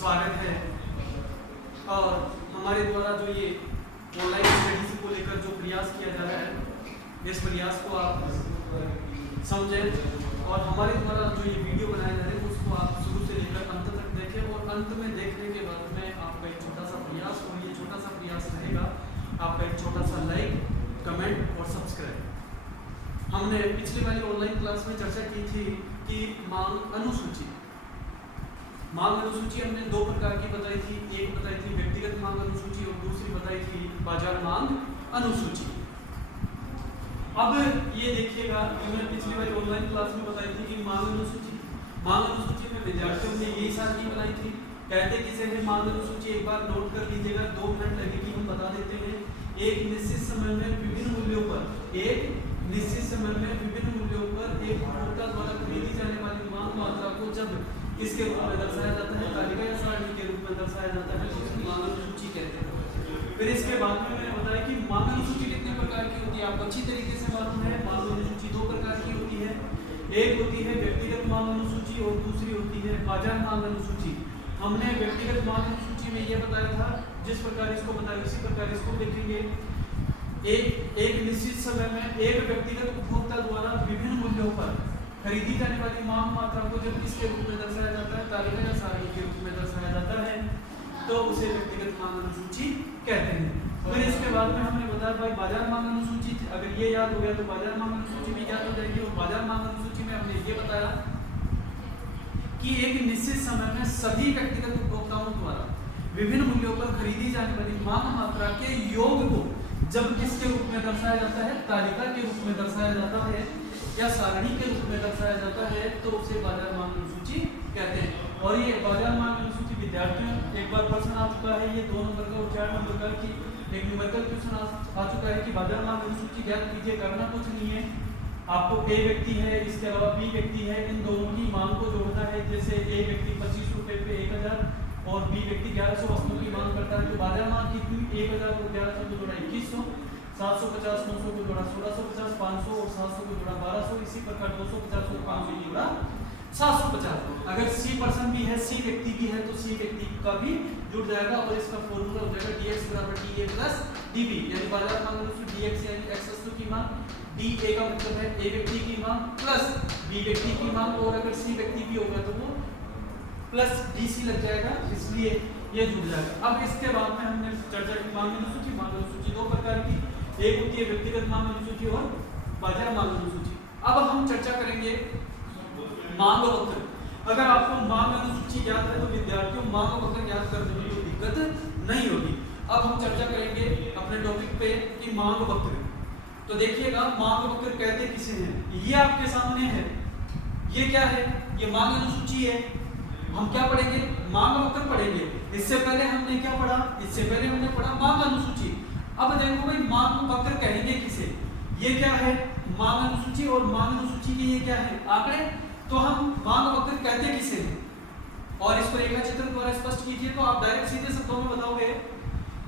स्वागत है। और हमारे द्वारा जो ये ऑनलाइन स्टडीज को लेकर जो प्रयास किया जा रहा है, इस प्रयास को आप समझें और हमारे द्वारा जो ये वीडियो बनाए जा रहे हैं उसको आप शुरू से लेकर अंत तक देखें और अंत में देखने के बाद में आपका एक छोटा सा प्रयास, और ये छोटा सा प्रयास रहेगा आपका एक छोटा सा लाइक, कमेंट और सब्सक्राइब। हमने पिछली वाली ऑनलाइन क्लास में चर्चा की थी कि मांग अनुसूची हमने दो प्रकार की बताई थी। एक बताई थी व्यक्तिगत मांग अनुसूची और दूसरी बताई थी बाजार मांग अनुसूची। अब ये देखिएगा, मैंने पिछली वाली ऑनलाइन क्लास में बताई थी कि मांग अनुसूची में विद्यार्थियों ने यही सारणी बनाई थी। कहते किसे है मांग अनुसूची, एक बार नोट कर लीजिएगा, 2 मिनट लगेगी, हम बता देते हैं। एक निश्चित समय में विभिन्न मूल्यों पर एक उपभोक्ता द्वारा खरीदी जाने वाली मांग मात्रा को जब किसके रूप में दर्शाया जाता है, तालिका या सारणी के रूप में दर्शाया जाता है, जिसे मांग अनुसूची कहते हैं। फिर इसके बाद में मैंने बताया कि मांग अनुसूची कितने प्रकार की होती है, आपको अच्छी तरीके से मालूम है। मांग अनुसूची 2 प्रकार की होती है, एक होती है व्यक्तिगत मांग अनुसूची और दूसरी होती है बाजार मांग अनुसूची। हमने व्यक्तिगत मांग अनुसूची में यह बताया था, जिस प्रकार इसको बताया उसी प्रकार इसको देखेंगे। एक निश्चित समय में एक व्यक्तिगत उपभोक्ता द्वारा विभिन्न मूल्यों पर खरीदी जाने वाली मांग मात्रा को जब किसके रूप में दर्शाया जाता है, तालिका या सारणी के रूप में दर्शाया जाता है, तो उसे व्यक्तिगत मांग अनुसूची कहते हैं। फिर इसके बाद में हमने बताया भाई बाजार मांग अनुसूची, अगर ये याद हो गया तो बाजार मांग अनुसूची भी याद हो जाएगी। और बाजार मांग अनुसूची में हमने ये बताया कि एक निश्चित समय में सभी व्यक्तिगत उपभोक्ताओं द्वारा विभिन्न मूल्यों पर खरीदी जाने वाली मांग मात्रा के योग को जब किसके रूप में दर्शाया जाता है, तालिका के रूप में दर्शाया जाता है या सारणी के रूप में दर्शाया जाता है, तो उसे बाजार मांग अनुसूची कहते हैं। और ये बाजार मांग अनुसूची विद्यार्थियों एक बार प्रश्न आ चुका है, ये 2 नंबर का और 4 नंबर का की एक न्यूमेरिकल क्वेश्चन आ चुका है कि बाजार मांग अनुसूची ज्ञात कीजिए। करना कुछ नहीं है, आपको ए व्यक्ति है, इसके अलावा बी व्यक्ति है, इन दोनों की मांग को जोड़ना है। जैसे ए व्यक्ति 25 रुपए पे 1000 और बी व्यक्ति 1100 वस्तुओं की मांग करता है, तो बाजार मांग कितनी, 1000 को 1100 को जोड़ा 2100, 750 900 को जोड़ा 1650, 500 और 700 को जोड़ा 1200, इसी प्रकार 250 और 500 को जोड़ा 750। अगर C% भी है, C व्यक्ति भी है, तो C व्यक्ति का भी जुड़ जाएगा और इसका फॉर्मूला हो जाएगा dx बराबर dA प्लस dB, यानी बाजार मांग अनुसूची dx यानी x वस्तु की मांग, dA का मतलब है A व्यक्ति की मांग प्लस B व्यक्ति की मांग, और अगर C व्यक्ति भी होगा तो वो प्लस DC लग जाएगा, इसलिए ये जुड़ जाएगा। अब इसके बाद में हमने चर्चा की मांग अनुसूची 2 प्रकार की, एक होती है व्यक्तिगत मांग अनुसूची और बाजार मांग अनुसूची। अब हम चर्चा करेंगे मांग वक्र। अगर आपको मांग अनुसूची याद है तो विद्यार्थियों मांग वक्र याद करने में कोई दिक्कत नहीं होगी। अब हम चर्चा करेंगे अपने टॉपिक पे कि मांग वक्र। तो देखिएगा मांग वक्र कहते किसे हैं, ये आपके सामने है, ये क्या है, ये मांग अनुसूची है। हम क्या पढ़ेंगे, मांग वक्र पढ़ेंगे। इससे पहले हमने क्या पढ़ा, इससे पहले हमने पढ़ा मांग अनुसूची। अब देखो भाई मांग वक्र कहेंगे किसे, ये क्या है मांग अनुसूची, और मांग अनुसूची के ये क्या है आंकड़े, तो हम मांग वक्र कहते किसे हैं। और इसको रेखा चित्र द्वारा स्पष्ट कीजिए तो आप डायरेक्ट सीधे शब्दों में बताओगे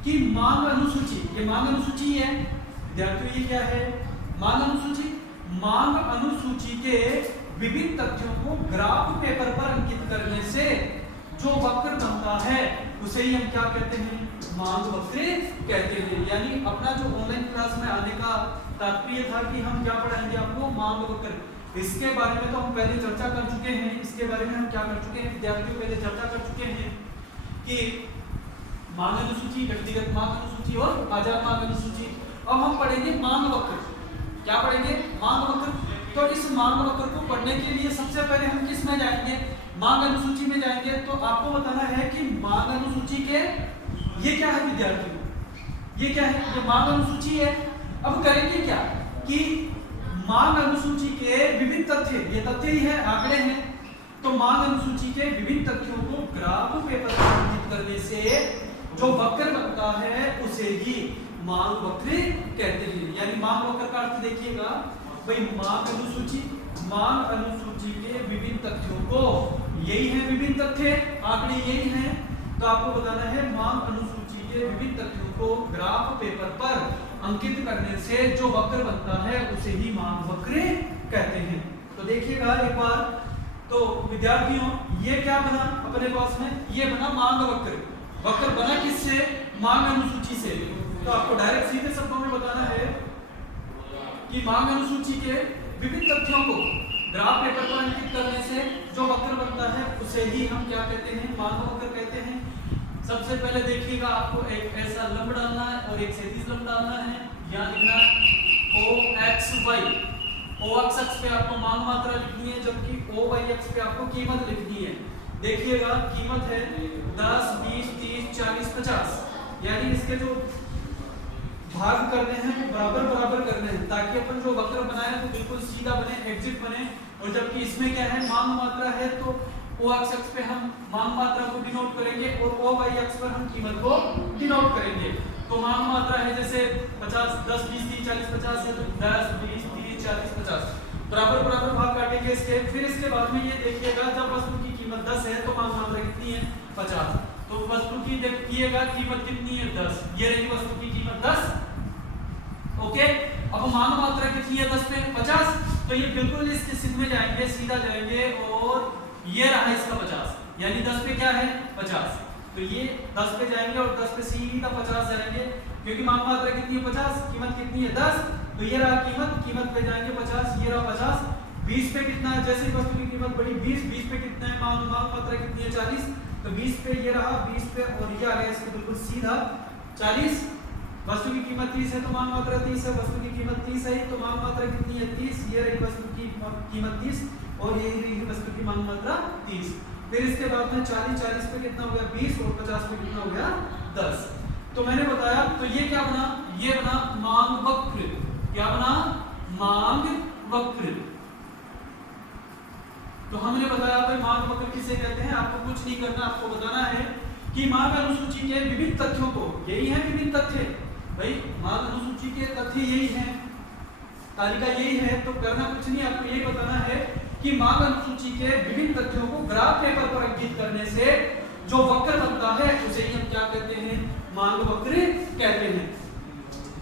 कि मांग अनुसूची, ये मांग अनुसूची है विद्यार्थियों, ये क्या है मांग अनुसूची। मांग अनुसूची के विभिन्न तथ्यों को ग्राफ पेपर पर अंकित करने से जो वक्र बनता है उसे ही हम क्या कहते हैं, मांग वक्र कहते हैं। यानी अपना जो ऑनलाइन क्लास में आने का तात्पर्य था कि हम क्या पढ़ाएंगे आपको, मांग वक्र। इसके बारे में तो हम पहले चर्चा कर चुके हैं। इसके बारे में हम क्या कर चुके हैं विद्यार्थियों, पहले चर्चा कर चुके हैं कि मांग अनुसूची, व्यक्तिगत मांग अनुसूची और बाजार मांग अनुसूची। अब हम पढ़ेंगे मांग वक्र। क्या पढ़ेंगे, मांग वक्र। तो इस मांग वक्र को पढ़ने के लिए सबसे पहले हम किस में जाएंगे, मांग अनुसूची में जाएंगे। तो आपको बताना है कि मांग अनुसूची के ये क्या है विद्यार्थियों, ये क्या है, ये मांग अनुसूची है। अब करेंगे क्या कि मांग अनुसूची के विभिन्न तथ्य, ये तथ्य ही है, आंकड़े हैं, तो मांग अनुसूची के विभिन्न तथ्यों को ग्राफ पेपर पर अंकित करने से जो वक्र बनता है उसे ही मांग वक्र कहते हैं। यानी मांग वक्र का अर्थ देखिएगा भाई, मांग अनुसूची के विभिन्न तथ्यों को, यही है विभिन्न तथ्य, आंकड़े यही हैं, तो आपको बताना है मांग अनुसूची के विभिन्न तथ्यों को ग्राफ पेपर पर अंकित करने से जो वक्र बनता है उसे ही मांग वक्र कहते हैं। तो देखिएगा एक बार, तो विद्यार्थियों ये क्या बना अपने पास में, ये बना मांग वक्र। वक्र बना किससे, मांग अनुसूची से। तो आपको डायरेक्ट सीधे शब्दों में बताना है कि मांग अनुसूची के विभिन्न तथ्यों को ग्राफ पेपर पर अंकित करने से जो वक्र बनता है उसे ही हम क्या कहते हैं, मांग वक्र कहते हैं। सबसे पहले देखिएगा, आपको एक ऐसा लंब डालना है और एक क्षैतिज लंब डालना है। यहाँ लिखना OXY, O अक्ष पे आपको मांग मात्रा लिखनी है, जबकि OY अक्ष पे आपको कीमत लिखनी है। देखिएगा कीमत है 10, 20, 30, 40, 50, यानी इसके जो भाग करने हैं वो बराबर बराबर करने हैं, ताकि अपन जो वक्र बनाए वो बिल्कुल सीधा बने, एग्जिट बने। और जबकि इसमें क्या है, मांग मात्रा है, तो O अक्ष पे हम मांग मात्रा को डिनोट करेंगे और OY अक्ष पर हम कीमत को डिनोट करेंगे। तो मांग मात्रा है जैसे 50, 10, 20, 30, 40, 50 है, तो 10, 20, 30, 40, 50 बराबर बराबर भाग काटेंगे इसके। फिर इसके बाद में ये देखिएगा, जब वस्तु की कीमत 10 है तो मांग मात्रा कितनी है, 50। तो वस्तु की देखिएगा कीमत कितनी है, 10। ये रही वस्तु की कीमत 10। ओके, अब मांग मात्रा कितनी है, 10 पे 50। तो ये बिल्कुल इसके सिद्ध में जाएंगे, सीधा जाएंगे, और ये रहा इसका 50, यानी 10 पे क्या है, 50। तो ये 10 पे जाएंगे और 10 पे सीधा 50 जाएंगे, क्योंकि मांग मात्रा कितनी है, 50, कीमत कितनी है, 10। तो ये रहा कीमत पे जाएंगे 50, ये रहा 50। 20 पे कितना है, जैसे वस्तु की कीमत बढ़ी 20 पे कितना है, मांग मात्रा कितनी है, 40। तो 20 पे ये रहा, 20 पे, और ये आ गया इसके बिल्कुल सीधा 40। वस्तु की कीमत 30 है तो मांग मात्रा 30 है, वस्तु की कीमत 30 है तो मांग मात्रा कितनी है, 30। ये रही वस्तु की कीमत 30 और ये रही वस्तु की मांग मात्रा 30। फिर इसके बाद में 40 पे कितना हो गया, 20, और 50 पे कितना हो गया, 10। तो मैंने बताया, तो ये क्या बना, ये बना मांग वक्र। क्या बना, मांग वक्र। तो हमने बताया भाई मांग वक्र किसे कहते हैं। आपको कुछ नहीं करना, आपको बताना है कि मांग अनुसूची के विभिन्न तथ्यों को, यही है विभिन्न तथ्य भाई, मांग अनुसूची के तथ्य यही हैं, तालिका यही है। तो करना कुछ नहीं, आपको यही बताना है कि मांग अनुसूची के विभिन्न तथ्यों को ग्राफ पेपर पर अंकित करने से जो वक्र बनता है उसे ही हम क्या कहते हैं, मांग वक्र कहते हैं।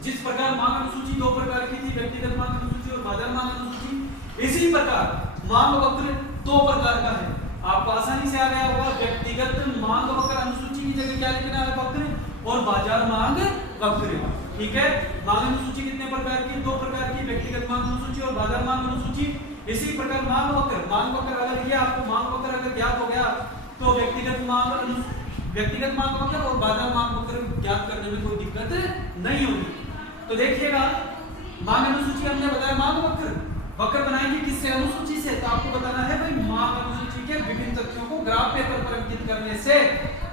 जिस प्रकार मांग अनुसूची दो प्रकार की थी, व्यक्तिगत मांग अनुसूची और बाजार मांग अनुसूची, इसी प्रकार मांग वक्र दो प्रकार का है। आपको आसानी से आ गया होगा, व्यक्तिगत मांग वक्र अनुसूची की जगह क्या लिखना है, वक्र, और बाजार मांग वक्र। ठीक है, मांग अनुसूची कितने प्रकार की, दो प्रकार की, व्यक्तिगत मांग अनुसूची और बाजार मांग अनुसूची। इसी प्रकार मांग वक्र अगर ये आपको मांग वक्र अगर ज्ञात हो गया तो व्यक्तिगत मांग वक्र और बाजार मांग वक्र ज्ञात करने में कोई दिक्कत नहीं होगी। तो देखिएगा, मांग अनुसूची हमने बताया, मांग वक्र बनाएंगे किससे, अनुसूची से। तो आपको बताना है भाई मांग अनुसूची के विभिन्न तथ्यों को ग्राफ पेपर पर अंकित करने से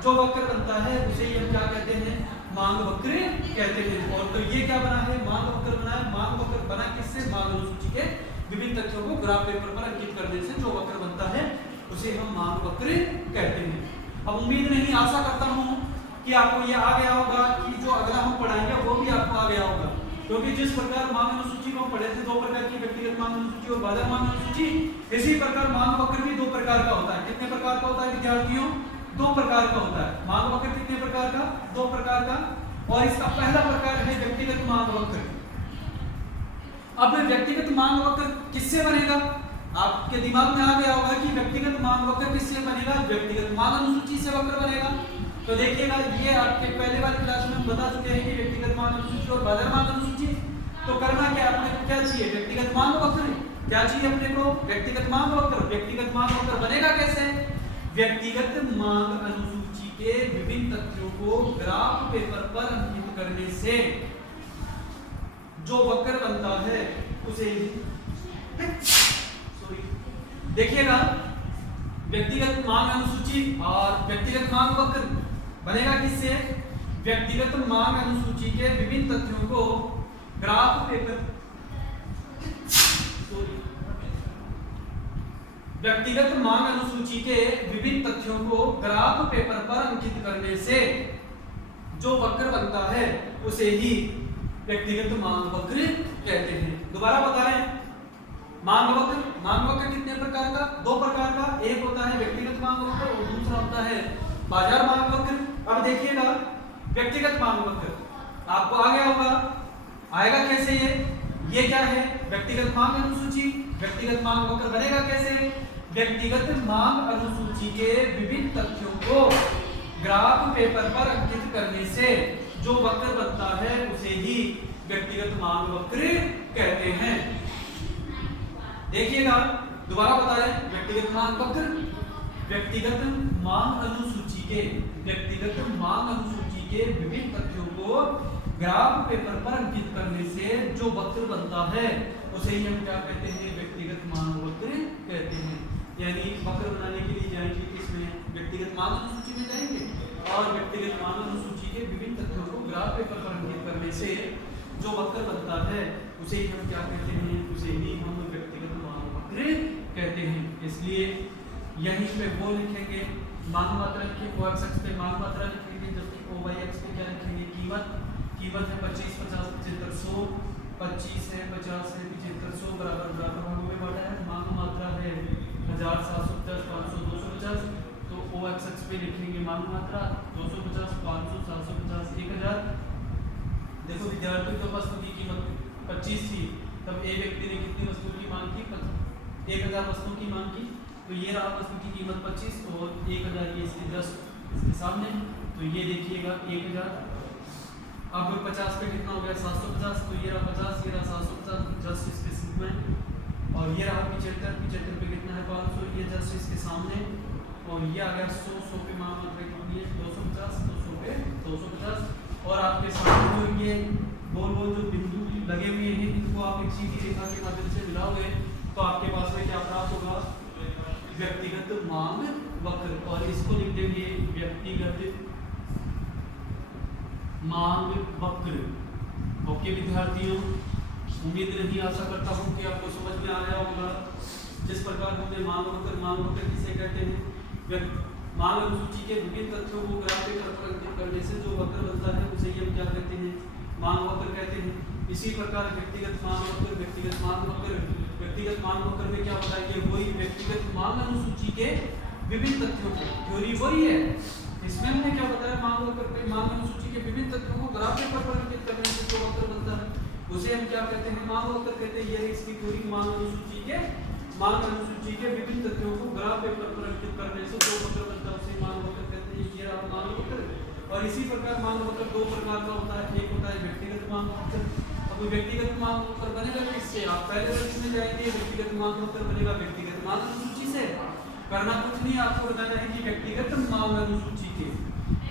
जो वक्र बनता है उसे ही हम क्या कहते हैं, मांग वक्र कहते हैं। और तो ये क्या बना है, मांग वक्र बना है। मांग वक्र बना किससे, मांग अनुसूची के विभिन्न तथ्यों को ग्राफ पेपर पर अंकित करने से जो वक्र बनता है उसे हम मांग वक्र कहते हैं। अब उम्मीद नहीं, आशा करता हूं कि आपको ये आ गया होगा कि जो अगला हम पढ़ाएंगे वो भी आपको आ गया होगा, क्योंकि जिस प्रकार मांग अनुसूची को हम पढ़े थे, दो प्रकार की, व्यक्तिगत मांग अनुसूची और बाजार मांग अनुसूची, इसी प्रकार मांग वक्र भी दो प्रकार का होता है। कितने प्रकार का होता है विद्यार्थियों, दो प्रकार का होता है। मांग वक्र कितने प्रकार का, दो प्रकार का। और इसका पहला प्रकार है व्यक्तिगत मांग वक्र। अब व्यक्तिगत मांग वक्र किससे बनेगा, आपके दिमाग में आ गया होगा कि व्यक्तिगत मांग वक्र किससे बनेगा, व्यक्तिगत मांग अनुसूची से वक्र बनेगा। तो देखिएगा, ये आपके पहले वाली क्लास में हम बता चुके हैं कि व्यक्तिगत मांग अनुसूची और बाजार मांग अनुसूची। तो करना क्या, अपने को क्या चाहिए, व्यक्तिगत मांग वक्र। क्या चाहिए अपने को, व्यक्तिगत मांग वक्र। व्यक्तिगत मांग वक्र बनेगा कैसे, व्यक्तिगत मांग अनुसूची के विभिन्न तथ्यों को ग्राफ पेपर पर अंकित करने से जो वक्र बनता है उसे, देखिएगा, व्यक्तिगत मांग अनुसूची और व्यक्तिगत मांग वक्र बनेगा किससे, व्यक्तिगत मांग अनुसूची के विभिन्न तथ्यों को ग्राफ पेपर, व्यक्तिगत मांग अनुसूची के विभिन्न तथ्यों को ग्राफ पेपर पर अंकित करने से जो वक्र बनता है उसे ही व्यक्तिगत मांग वक्र कहते हैं। दोबारा बता रहे हैं, मांग वक्र कितने प्रकार का, दो प्रकार का। एक होता है व्यक्तिगत मांग वक्र और दूसरा होता है बाजार मांग वक्र। अब देखिएगा, व्यक्तिगत मांग वक्र आपको आ गया होगा, आएगा कैसे, ये क्या है, व्यक्तिगत मांग अनुसूची। व्यक्तिगत मांग वक्र बनेगा कैसे, व्यक्तिगत मांग अनुसूची के विभिन्न तथ्यों को ग्राफ पेपर पर अंकित करने से जो वक्र बनता है उसे ही व्यक्तिगत मांग वक्र कहते हैं। देखिएगा, दोबारा बता रहे हैं, व्यक्तिगत मांग वक्र व्यक्तिगत मांग अनुसूची के विभिन्न तथ्यों को ग्राफ पेपर पर अंकित करने से जो वक्र बनता है उसे ही हम क्या कहते हैं, व्यक्तिगत मांग वक्र कहते हैं। यानी वक्र बनाने के लिए जाएंगे किसमें, व्यक्तिगत मांग अनुसूची में जाएंगे और व्यक्तिगत मांग अनुसूची के विभिन्न तथ्यों को ग्राफ पेपर पर अंकित करने से जो वक्र बनता है उसे ही हम क्या कहते हैं, उसे ही हम व्यक्तिगत मांग वक्र कहते हैं। इसलिए यहीं पे वो लिखेंगे मांग मात्रा लिखेंगे, ओ एक्स पे मांग मात्रा लिखेंगे, जबकि ओ वाई एक्स पे क्या लिखेंगे, कीमत है 25, 50, 75, 100, 25 है, 50 है, 75, 100 बराबर भागों में बांटा है। मांग मात्रा है 1000, 750, 500, 250, तो ओ एक्स पे लिखेंगे मांग मात्रा 250, 500, 750, 1000। देखो विद्यार्थी तो वस्तु की कीमत 25 थी, तब ए व्यक्ति ने कितनी वस्तु की मांग की, 1000 वस्तुओं की मांग की, तो ये रहा वस्तु की कीमत 25 और 1000 ये इसके जस्ट इसके सामने, तो ये देखिएगा 1000। अब 50 पे कितना हो गया, 750, तो ये रहा 50, ये रहा 750 जस्ट इसके सीक्वेंट, और ये रहा 75 पे कितना है 500, ये जस्ट इसके सामने, और ये आ गया 100 पे मांग मात्रा कितनी है 250, 200 पे 250, और आपके सामने जो ये गोल जो बिंदु लगे हुए हैं इनको आप एक सीधी रेखा के माध्यम से मिलाओगे तो आपके पास में क्या प्राप्त होगा, व्यक्तिगत मांग वक्र, और इसको लिख देंगे व्यक्तिगत मांग वक्र। ओके विद्यार्थियों, उम्मीद नहीं, आशा करता हूं कि आपको समझ में आया होगा। जिस प्रकार हमने मांग वक्र किसे कहते हैं, मांग अनुसूची के विभिन्न तथ्यों को ग्राफ पेपर पर अंकित करने से जो वक्र बनता है उसे ही हम क्या कहते हैं, मांग वक्र कहते हैं। इसी प्रकार व्यक्तिगत मांग वक्र में क्या होता है, ये वही व्यक्तिगत मांग अनुसूची के विभिन्न तथ्यों को, थ्योरी वही है, इसमें हमने क्या बताया, मांग अनुसूची के विभिन्न तथ्यों को ग्राफ पेपर पर अंकित करने से जो वक्र बनता है उसे हम क्या कहते हैं, मांग वक्र कहते हैं। ये इसकी थ्योरी मांग अनुसूची के विभिन्न तथ्यों को ग्राफ पेपर पर अंकित करने से जो वक्र बनता है उसे मांग वक्र कहते हैं। ये रहा मांग वक्र, और इसी प्रकार मांग वक्र दो प्रकार का होता है, एक होता है व्यक्तिगत मांग वक्र। अब व्यक्तिगत मांग वक्र बनेगा किससे, आप पहले वर्ष में जाएंगे, व्यक्तिगत मांग वक्र बनेगा व्यक्तिगत मांग अनुसूची से। करना कुछ नहीं, आपको बताना है कि व्यक्तिगत मांग अनुसूची के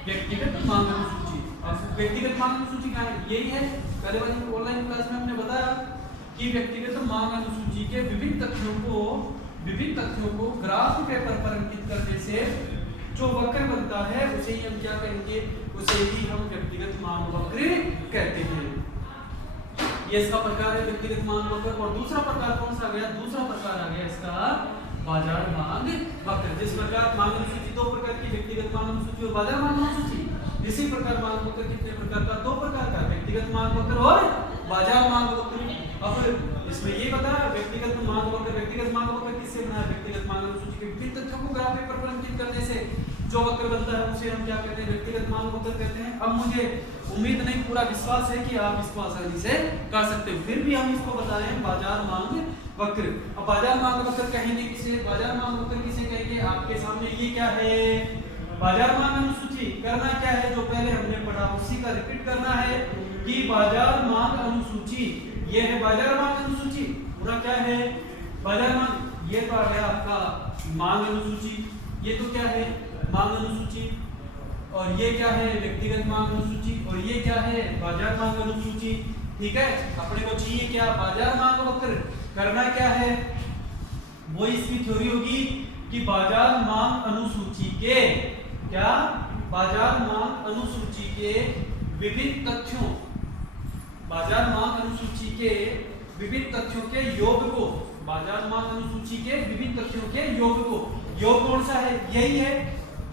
व्यक्तिगत मांग अनुसूची, अब व्यक्तिगत मांग अनुसूची क्या है, यही है पहले वाली ऑनलाइन क्लास में हमने बताया कि व्यक्तिगत मांग अनुसूची के विभिन्न तथ्यों को ग्राफ पेपर पर अंकित करने से जो वक्र बनता है उसे ही हम क्या कहेंगे, उसे ही हम व्यक्तिगत मांग वक्र कहते हैं। ये इसका प्रकार है व्यक्तिगत मांग वक्र। और दूसरा प्रकार कौन सा आ गया, दूसरा प्रकार आ गया इसका बाजार मांग वक्र। जिस प्रकार मांग अनुसूची दो प्रकार की, व्यक्तिगत मांग अनुसूची और बाजार मांग अनुसूची, इसी प्रकार मांग वक्र कितने प्रकार का, दो प्रकार का, व्यक्तिगत मांग वक्र और बाजार मांग वक्र। अब इसमें ये बताया व्यक्तिगत मांग वक्र किससे बना है, व्यक्तिगत मांग अनुसूची के विभिन्न तथ्यों को ग्राफ पेपर पर अंकित करने से जो वक्र बनता है उसे हम क्या कहते हैं, व्यक्तिगत मांग वक्र कहते हैं। अब मुझे उम्मीद नहीं, पूरा विश्वास है कि आप इसको आसानी से कर सकते हो, फिर भी हम इसको बता रहे हैं बाजार मांग वक्र। अब बाजार मांग वक्र कहेंगे किसे, बाजार मांग वक्र किसे कहेंगे, आपके सामने ये क्या है, बाजार मांग अनुसूची। करना क्या है, जो पहले हमने पढ़ा उसी का रिपीट करना है कि बाजार मांग अनुसूची, ये है बाजार मांग अनुसूची, पूरा क्या है बाजार मांग, ये तो आ गया आपका मांग अनुसूची, ये तो क्या है मांग अनुसूची, और ये क्या है व्यक्तिगत मांग अनुसूची, और ये क्या है बाजार मांग अनुसूची। ठीक है, अपने को चाहिए क्या, बाजार मांग वक्र। करना क्या है, वो इसकी थ्योरी होगी कि बाजार मांग अनुसूची के क्या, बाजार मांग अनुसूची के विभिन्न तथ्यों, बाजार मांग अनुसूची के विभिन्न तथ्यों के योग को, बाजार मांग अनुसूची के विभिन्न तथ्यों के योग को, योग कौन सा है, यही है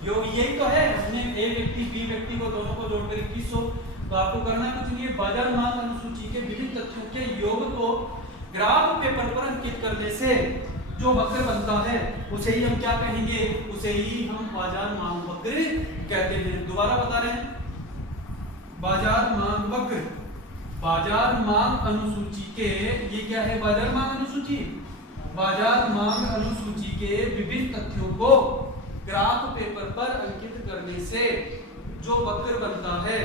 योग, यही तो है, हमने ए व्यक्ति बी व्यक्ति को दोनों को जोड़कर 2100, तो आपको करना कुछ नहीं है, बाजार मांग अनुसूची के विभिन्न तथ्यों के योग को ग्राफ पेपर पर अंकित करने से जो वक्र बनता है उसे ही हम क्या कहेंगे, उसे ही हम बाजार मांग वक्र कहते हैं। दोबारा बता रहे हैं, बाजार मांग वक्र, बाजार मांग अनुसूची के, ये क्या है बाजार मांग अनुसूची, बाजार मांग अनुसूची के विभिन्न तथ्यों को ग्राफ पेपर पर अंकित करने से जो वक्र बनता है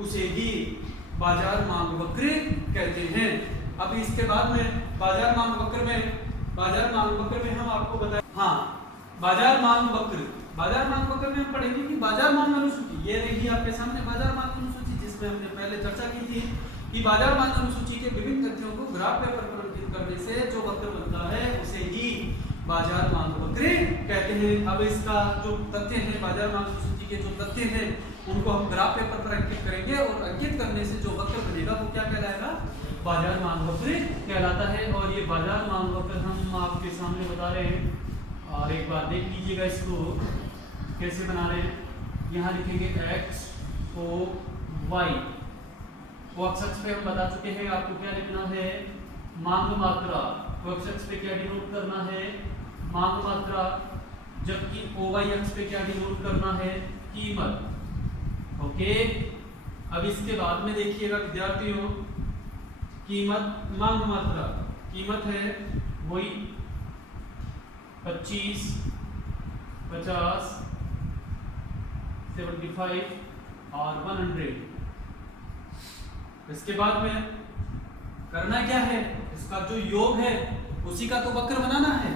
उसे ही बाजार मांग वक्र कहते हैं। अब इसके बाद में बाजार मांग वक्र में हम आपको बताएं, हाँ बाजार मांग वक्र में हम पढ़ेंगे कि बाजार मांग अनुसूची, ये रही आपके सामने बाजार मांग अनुसूची, जिसमें हमने पहले चर्चा की थी कि बाजार मांग अनुसूची के विभिन्न तथ्यों को ग्राफ पेपर पर अंकित करने से जो वक्र बनता है उसे ही बाजार मांग वक्र कहते हैं। अब इसका जो तथ्य है, बाजार मांग अनुसूची के जो तथ्य हैं उनको हम ग्राफ पेपर पर अंकित करेंगे और अंकित करने से जो वक्र बनेगा वो क्या कहलाएगा, बाजार मांग वक्र कहलाता है। और ये बाजार मांग वक्र हम आपके सामने बता रहे हैं, और एक बार देख लीजिएगा इसको कैसे बना रहे हैं। यहाँ लिखेंगे x o y, वो अक्ष पे हम बता चुके हैं आपको क्या लिखना है, मांग मात्रा। तो अक्ष पे क्या डिनोट करना है, मांग मात्रा, जबकि OY अक्ष पे क्या डिनोट करना है, कीमत। ओके, अब इसके बाद में देखिएगा विद्यार्थियों, कीमत मांग मात्रा, कीमत है वही 25, 50, 75 और 100। इसके बाद में करना क्या है, इसका जो योग है उसी का तो वक्र बनाना है।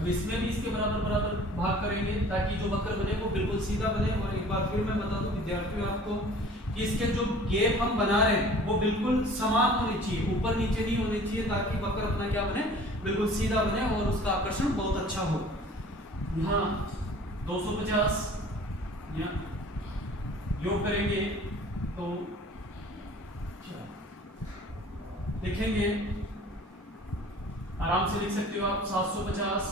अब इसमें भी इसके बराबर बराबर भाग करेंगे ताकि जो वक्र बने वो बिल्कुल सीधा बने। और एक बार फिर मैं बता दूं विद्यार्थियों आपको कि इसके जो गैप हम बना रहे हैं वो बिल्कुल समान होने चाहिए, ऊपर नीचे नहीं होने चाहिए, ताकि वक्र अपना क्या बने, बिल्कुल सीधा बने और उसका आकर्षण बहुत अच्छा हो। यहाँ 250 योग करेंगे तो लिखेंगे, आराम से लिख सकते हो आप, 750,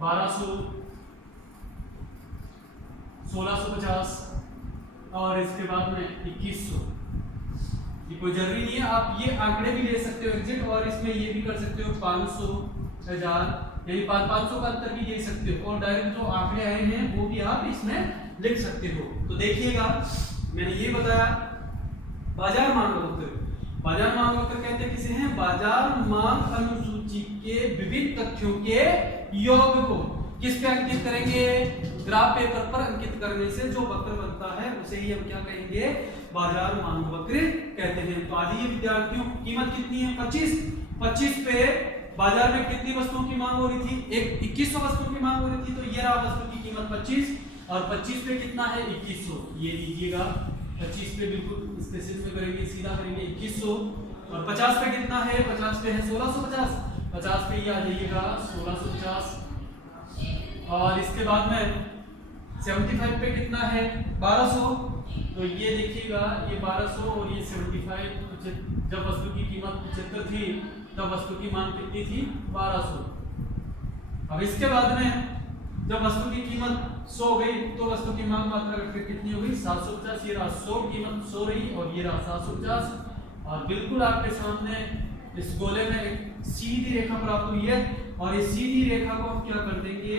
1200, 1650 और इसके बाद में 2100। ये कोई जरूरी नहीं है, आप ये आंकड़े भी ले सकते हो एग्जिट, और इसमें ये भी कर सकते हो 500, 1000, यानी 500 का अंतर भी ले सकते हो, और डायरेक्ट जो आंकड़े आए हैं वो भी आप इसमें लिख सकते हो। तो देखिएगा मैंने ये बताया बाजार मांग वक्र। बाजार मांग वक्र कहते किसे हैं, बाजार मांग अनुसूची के विभिन्न तथ्यों के योग को किस पे अंकित करेंगे, ग्राफ पेपर पर अंकित करने से जो वक्र बनता है उसे ही हम क्या कहेंगे, बाजार मांग वक्र कहते हैं। तो आज ये विद्यार्थियों कीमत कितनी है, 25 पे बाजार में कितनी वस्तुओं की मांग हो रही थी, 2100 वस्तुओं की मांग हो रही थी। तो ये रहा वस्तु की कीमत 25, और 25 पे कितना है 2100, ये लीजिएगा 25 पे बिल्कुल इसके सिर में करेंगे, सीधा करेंगे 2100, और 50 पे कितना है, 50 पे है 1650, 50 पे ये आ जाइएगा 1650, और इसके बाद में 75 पे कितना है 1200, तो ये देखिएगा ये 1200 और ये 75। जब वस्तु की कीमत 75 थी तब वस्तु की मांग कितनी थी, 1200। अब इसके बाद में जब वस्तु की कीमत 100 गई तो वस्तु की मांग मात्रा कितनी हो गई, 750। ये रहा 100, कीमत 100 रही, और ये रहा 750, और बिल्कुल आपके सामने इस गोले में एक सीधी रेखा प्राप्त हुई है, और इस सीधी रेखा को हम क्या कर देंगे,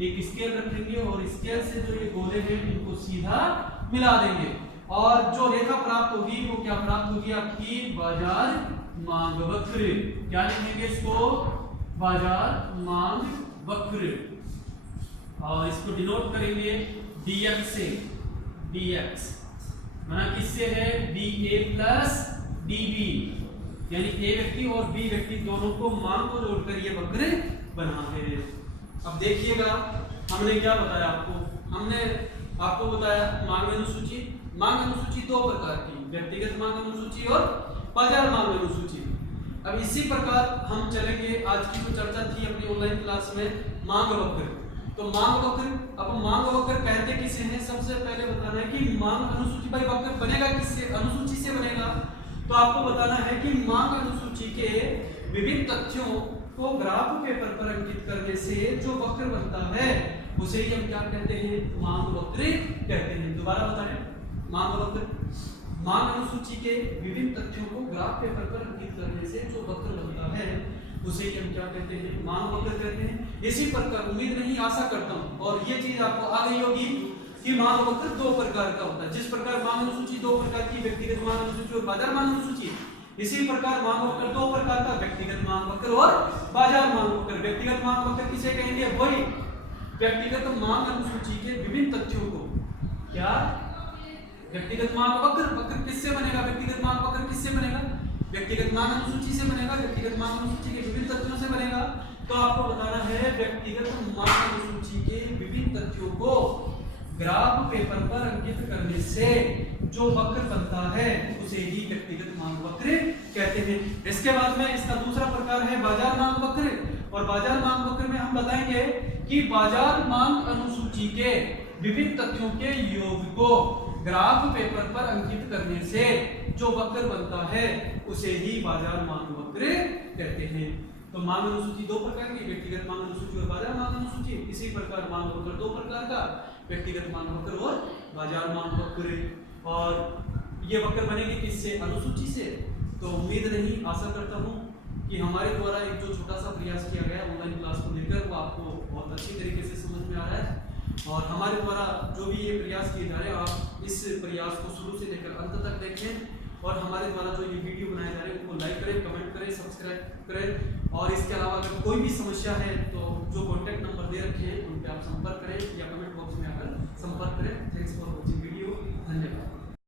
एक स्केल रखेंगे और स्केल से जो ये गोले हैं इनको सीधा मिला देंगे, और जो रेखा प्राप्त होगी वो क्या प्राप्त होगी, आपकी बाजार मांग वक्र। क्या लिखेंगे इसको, बाजार मांग वक्र, और इसको डिनोट करेंगे dx से, dx माना किससे है, ba प्लस db, यानी ए व्यक्ति और बी व्यक्ति दोनों को मांग को जोड़कर ये वक्र बना है। अब देखिएगा हमने क्या बताया आपको, हमने आपको बताया मांग अनुसूची दो प्रकार की, व्यक्तिगत मांग अनुसूची और बाजार मांग अनुसूची। अब इसी प्रकार हम चलेंगे, आज की जो चर्चा थी अपनी ऑनलाइन क्लास में, मांग वक्र। तो मांग वक्र, अब मांग वक्र कहते किसे हैं, सबसे पहले बताना है कि मांग अनुसूची, भाई वक्र बनेगा किससे, अनुसूची से बनेगा। तो आपको बताना है कि मांग अनुसूची के विभिन्न तथ्यों को ग्राफ पेपर पर अंकित करने से जो वक्र बनता है उसे ही हम क्या कहते हैं, मांग वक्र कहते हैं। दोबारा बताएं, मांग वक्र, मांग अनुसूची के विभिन्न तथ्यों को ग्राफ पेपर पर अंकित करने से जो वक्र बनता है उसे ही हम क्या कहते हैं, मांग वक्र कहते हैं। इसी प्रकार उम्मीद नहीं, आशा करता हूं और ये चीज आपको आ गई होगी कि मांग वक्र दो प्रकार का होता है। जिस प्रकार मांग अनुसूची दो प्रकार की, व्यक्तिगत मांग अनुसूची और बाजार मांग अनुसूची, इसी प्रकार मांग वक्र दो प्रकार का, व्यक्तिगत मांग वक्र और बाजार मांग वक्र। व्यक्तिगत मांग वक्र किसे कहेंगे? वही व्यक्तिगत मांग अनुसूची के विभिन्न तथ्यों को, क्या व्यक्तिगत मांग वक्र, वक्र किससे बनेगा? व्यक्तिगत मांग वक्र किससे बनेगा? व्यक्तिगत मांग अनुसूची से बनेगा, व्यक्तिगत मांग अनुसूची के विभिन्न तथ्यों से बनेगा। तो आपको बताना है व्यक्तिगत मांग अनुसूची के विभिन्न तथ्यों को ग्राफ पेपर पर अंकित करने से जो वक्र बनता है उसे ही व्यक्तिगत मांग वक्र कहते हैं। इसके बाद में इसका दूसरा प्रकार है बाजार मांग वक्र। और बाजार मांग वक्र में हम बताएंगे कि बाजार मांग अनुसूची के विभिन्न तथ्यों के योग को ग्राफ पेपर पर अंकित करने से जो वक्र बनता है उसे ही बाजार मांग वक्र कहते हैं। तो मांग अनुसूची दो प्रकार की, व्यक्तिगत मांग अनुसूची और बाजार मांग अनुसूची। इसी प्रकार मांग वक्र दो प्रकार का, व्यक्तिगत मांग वक्र और बाजार मांग वक्र। और ये वक्र बनेंगे किससे? अनुसूची से। तो उम्मीद नहीं, आशा करता हूँ कि हमारे द्वारा एक जो छोटा सा प्रयास किया गया ऑनलाइन क्लास को लेकर वो आपको बहुत अच्छी तरीके से समझ में आ रहा है। और हमारे द्वारा जो भी ये प्रयास किए जा रहे हैं, आप इस प्रयास को शुरू से लेकर अंत तक देखें। और हमारे द्वारा जो ये वीडियो बनाए जा रहे हैं उनको लाइक करें, कमेंट करें, सब्सक्राइब करें। और इसके अलावा अगर कोई भी समस्या है तो जो कॉन्टैक्ट नंबर दे रखे हैं उन पर आप संपर्क करें या कमेंट बॉक्स में आकर संपर्क करें। Thanks for watching video. धन्यवाद।